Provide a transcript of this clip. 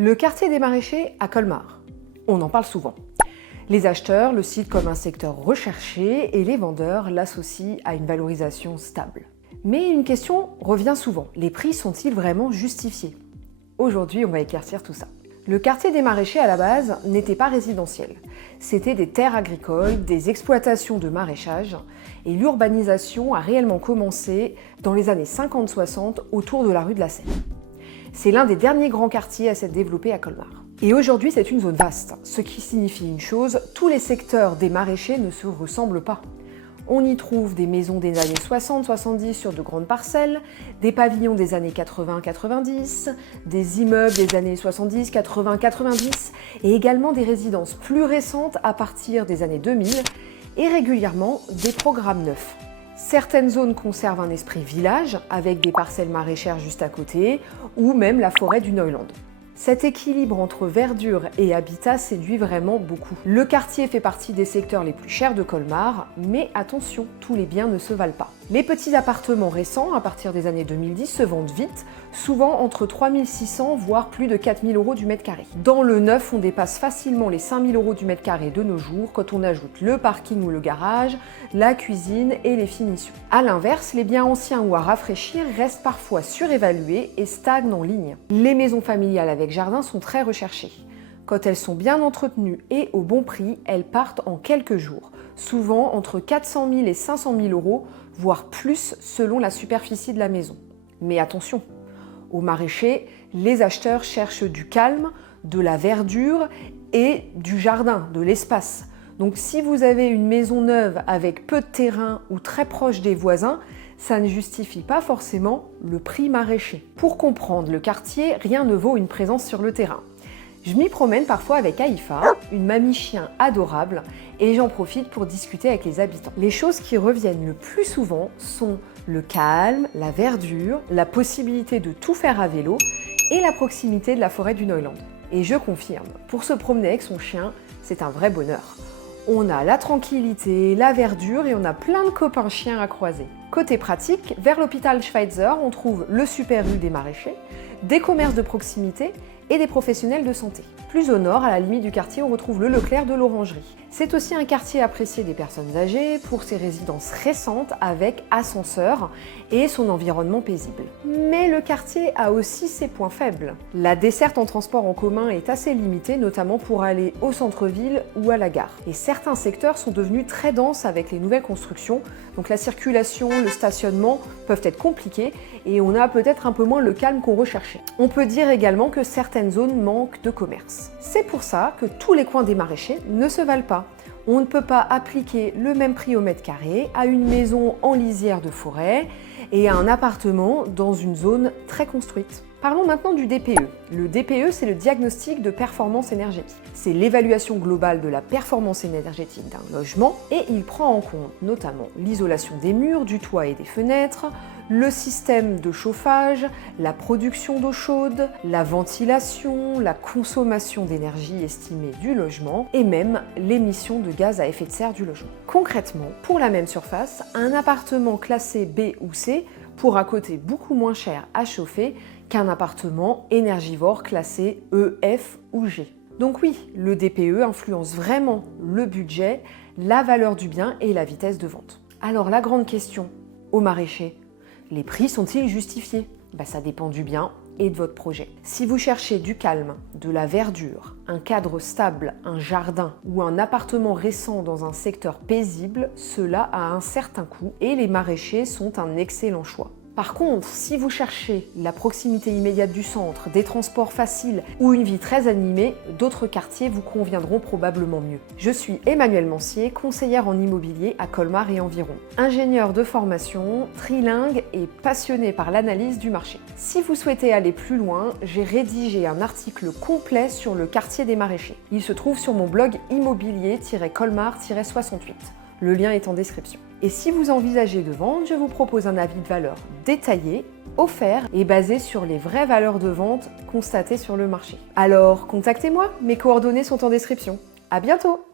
Le quartier des maraîchers à Colmar. On en parle souvent. Les acheteurs le citent comme un secteur recherché et les vendeurs l'associent à une valorisation stable. Mais une question revient souvent. Les prix sont-ils vraiment justifiés? Aujourd'hui, on va éclaircir tout ça. Le quartier des maraîchers à la base n'était pas résidentiel. C'était des terres agricoles, des exploitations de maraîchage et l'urbanisation a réellement commencé dans les années 50-60 autour de la rue de la Seine. C'est l'un des derniers grands quartiers à s'être développé à Colmar. Et aujourd'hui, c'est une zone vaste, ce qui signifie une chose, tous les secteurs des maraîchers ne se ressemblent pas. On y trouve des maisons des années 60-70 sur de grandes parcelles, des pavillons des années 80-90, des immeubles des années 70, 80, 90 et également des résidences plus récentes à partir des années 2000 et régulièrement des programmes neufs. Certaines zones conservent un esprit village avec des parcelles maraîchères juste à côté ou même la forêt du Neuland. Cet équilibre entre verdure et habitat séduit vraiment beaucoup. Le quartier fait partie des secteurs les plus chers de Colmar, mais attention, tous les biens ne se valent pas. Les petits appartements récents, à partir des années 2010, se vendent vite, souvent entre 3 600 voire plus de 4 000 € du mètre carré. Dans le neuf, on dépasse facilement les 5 000 € du mètre carré de nos jours quand on ajoute le parking ou le garage, la cuisine et les finitions. A l'inverse, les biens anciens ou à rafraîchir restent parfois surévalués et stagnent en ligne. Les maisons familiales avec jardin sont très recherchées. Quand elles sont bien entretenues et au bon prix, elles partent en quelques jours, souvent entre 400 000 et 500 000 €, voire plus selon la superficie de la maison. Mais attention, aux maraîchers, les acheteurs cherchent du calme, de la verdure et du jardin, de l'espace. Donc si vous avez une maison neuve avec peu de terrain ou très proche des voisins, ça ne justifie pas forcément le prix maraîcher. Pour comprendre le quartier, rien ne vaut une présence sur le terrain. Je m'y promène parfois avec Aïfa, une mamie chien adorable, et j'en profite pour discuter avec les habitants. Les choses qui reviennent le plus souvent sont le calme, la verdure, la possibilité de tout faire à vélo et la proximité de la forêt du Neuland. Et je confirme, pour se promener avec son chien, c'est un vrai bonheur. On a la tranquillité, la verdure et on a plein de copains chiens à croiser. Côté pratique, vers l'hôpital Schweitzer, on trouve le Super U des maraîchers, des commerces de proximité et des professionnels de santé. Plus au nord, à la limite du quartier, on retrouve le Leclerc de l'Orangerie. C'est aussi un quartier apprécié des personnes âgées pour ses résidences récentes avec ascenseur et son environnement paisible. Mais le quartier a aussi ses points faibles. La desserte en transport en commun est assez limitée, notamment pour aller au centre-ville ou à la gare. Et certains secteurs sont devenus très denses avec les nouvelles constructions, donc la circulation, le stationnement peuvent être compliqués et on a peut-être un peu moins le calme qu'on recherchait. On peut dire également que certaines zones manquent de commerce. C'est pour ça que tous les coins des maraîchers ne se valent pas. On ne peut pas appliquer le même prix au mètre carré à une maison en lisière de forêt et à un appartement dans une zone très construite. Parlons maintenant du DPE. Le DPE, c'est le diagnostic de performance énergétique. C'est l'évaluation globale de la performance énergétique d'un logement et il prend en compte notamment l'isolation des murs, du toit et des fenêtres, le système de chauffage, la production d'eau chaude, la ventilation, la consommation d'énergie estimée du logement et même l'émission de gaz à effet de serre du logement. Concrètement, pour la même surface, un appartement classé B ou C pourra coûter beaucoup moins cher à chauffer qu'un appartement énergivore classé E, F ou G. Donc oui, le DPE influence vraiment le budget, la valeur du bien et la vitesse de vente. Alors la grande question, aux maraîchers, les prix sont-ils justifiés? Ça dépend du bien et de votre projet. Si vous cherchez du calme, de la verdure, un cadre stable, un jardin ou un appartement récent dans un secteur paisible, cela a un certain coût et les maraîchers sont un excellent choix. Par contre, si vous cherchez la proximité immédiate du centre, des transports faciles ou une vie très animée, d'autres quartiers vous conviendront probablement mieux. Je suis Emmanuelle Mancier, conseillère en immobilier à Colmar et environ. Ingénieure de formation, trilingue et passionnée par l'analyse du marché. Si vous souhaitez aller plus loin, j'ai rédigé un article complet sur le quartier des maraîchers. Il se trouve sur mon blog immobilier-colmar-68. Le lien est en description. Et si vous envisagez de vendre, je vous propose un avis de valeur détaillé, offert et basé sur les vraies valeurs de vente constatées sur le marché. Alors, contactez-moi, mes coordonnées sont en description. À bientôt!